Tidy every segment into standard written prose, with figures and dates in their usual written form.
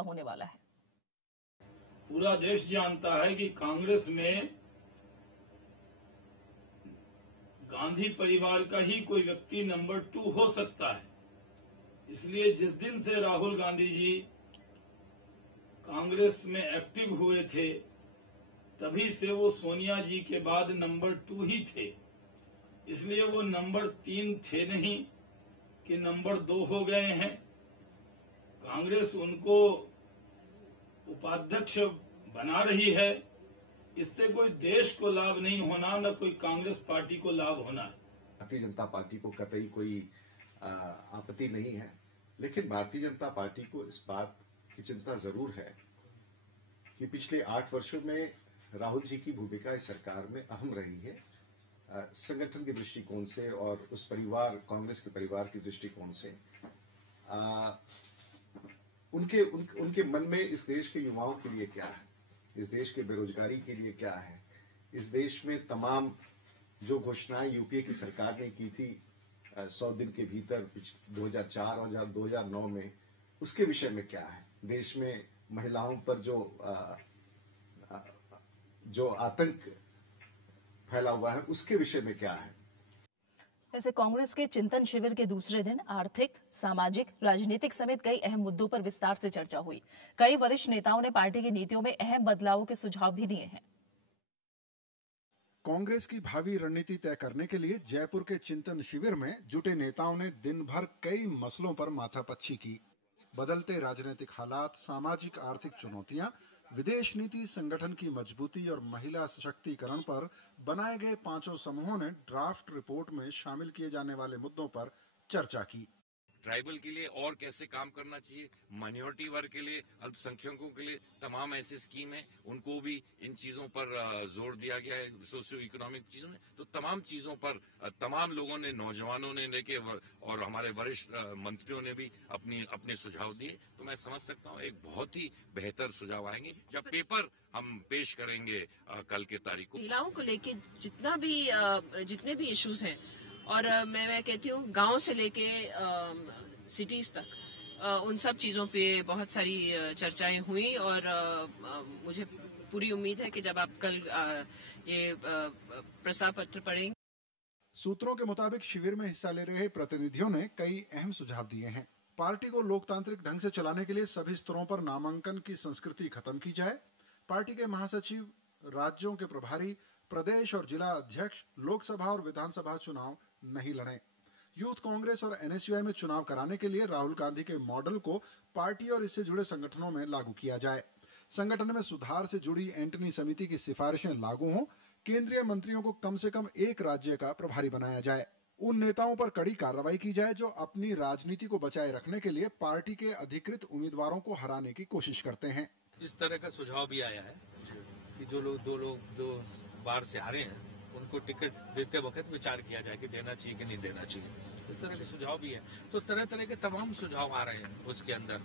होने वाला है। पूरा देश जानता है कि कांग्रेस में गांधी परिवार का ही कोई व्यक्ति नंबर 2 हो सकता है। इसलिए जिस दिन से राहुल गांधी जी कांग्रेस में एक्टिव हुए थे, तभी से वो सोनिया जी के बाद नंबर 2 ही थे। इसलिए वो नंबर 3 थे नहीं कि नंबर 2 हो गए हैं। कांग्रेस उनको उपाध्यक्ष बना रही है। इससे कोई देश को लाभ नहीं होना, न कोई कांग्रेस पार्टी को लाभ होना है। भारतीय जनता पार्टी को कतई कोई आपत्ति नहीं है, लेकिन भारतीय जनता पार्टी को इस बात की चिंता जरूर है कि पिछले 8 वर्षों में राहुल जी की भूमिका इस सरकार में अहम रही है। संगठन के दृष्टिकोण से और उस परिवार, कांग्रेस के परिवार के दृष्टिकोण से उनके मन में इस देश के युवाओं के लिए क्या है, इस देश के बेरोजगारी के लिए क्या है, इस देश में तमाम जो घोषणाएं यूपीए की सरकार ने की थी 100 दिन के भीतर 2004 और 2009 में, उसके विषय में क्या है, देश में महिलाओं पर जो आतंक फैला हुआ है उसके विषय में क्या है। वैसे कांग्रेस के चिंतन शिविर के दूसरे दिन आर्थिक, सामाजिक, राजनीतिक समेत कई अहम मुद्दों पर विस्तार से चर्चा हुई। कई वरिष्ठ नेताओं ने पार्टी की नीतियों में अहम बदलावों के सुझाव भी दिए हैं। कांग्रेस की भावी रणनीति तय करने के लिए जयपुर के चिंतन शिविर में जुटे नेताओं ने दिन भर कई मसलों पर माथापच्ची की। बदलते राजनीतिक हालात, सामाजिक आर्थिक चुनौतियां, विदेश नीति, संगठन की मजबूती और महिला सशक्तिकरण पर बनाए गए 5 समूहों ने ड्राफ्ट रिपोर्ट में शामिल किए जाने वाले मुद्दों पर चर्चा की। ट्राइबल के लिए और कैसे काम करना चाहिए, माइनॉरिटी वर्ग के लिए, अल्पसंख्यकों के लिए तमाम ऐसी स्कीम है, उनको भी इन चीजों पर जोर दिया गया है, सोशियो इकोनॉमिक चीजों में। तो तमाम चीजों पर तमाम लोगों ने, नौजवानों ने लेके और हमारे वरिष्ठ मंत्रियों ने भी अपने सुझाव दिए। तो मैं समझ सकता हूँ एक बहुत ही बेहतर सुझाव आएंगे जब पेपर हम पेश करेंगे कल के तारीख को। महिलाओं को लेके जितने भी इश्यूज हैं, और मैं कहती हूँ गांव से लेके सिटीज तक, उन सब चीजों पे बहुत सारी चर्चाएं हुई। और मुझे पूरी उम्मीद है कि जब आप कल ये प्रस्ताव पत्र पढ़ेंगे। सूत्रों के मुताबिक शिविर में हिस्सा ले रहे प्रतिनिधियों ने कई अहम सुझाव दिए हैं। पार्टी को लोकतांत्रिक ढंग से चलाने के लिए सभी स्तरों पर नामांकन की संस्कृति खत्म की जाए। पार्टी के महासचिव, राज्यों के प्रभारी, प्रदेश और जिला अध्यक्ष लोकसभा और विधानसभा चुनाव नहीं लड़े। यूथ कांग्रेस और एनएसयूआई में चुनाव कराने के लिए राहुल गांधी के मॉडल को पार्टी और इससे जुड़े संगठनों में लागू किया जाए। संगठन में सुधार से जुड़ी एंटनी समिति की सिफारिशें लागू हों। केंद्रीय मंत्रियों को कम से कम एक राज्य का प्रभारी बनाया जाए। उन नेताओं पर कड़ी कार्रवाई की जाए जो अपनी राजनीति को बचाए रखने के लिए पार्टी के अधिकृत उम्मीदवारों को हराने की कोशिश करते हैं। इस तरह का सुझाव भी आया है कि दो लोग जो बाहर से हारे हैं उनको टिकट देते वक्त विचार किया जाए कि देना चाहिए कि नहीं देना चाहिए। इस तरह के सुझाव भी है। तो तरह तरह के तमाम सुझाव आ रहे हैं उसके अंदर।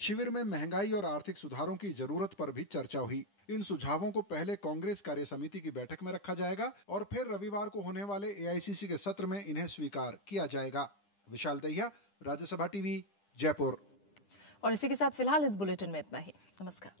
शिविर में महंगाई और आर्थिक सुधारों की जरूरत पर भी चर्चा हुई। इन सुझावों को पहले कांग्रेस कार्य समिति की बैठक में रखा जाएगा और फिर रविवार को होने वाले एआईसीसी के सत्र में इन्हें स्वीकार किया जाएगा। विशाल दहिया, राज्यसभा टीवी, जयपुर। और इसी के साथ फिलहाल इस बुलेटिन में इतना ही। नमस्कार।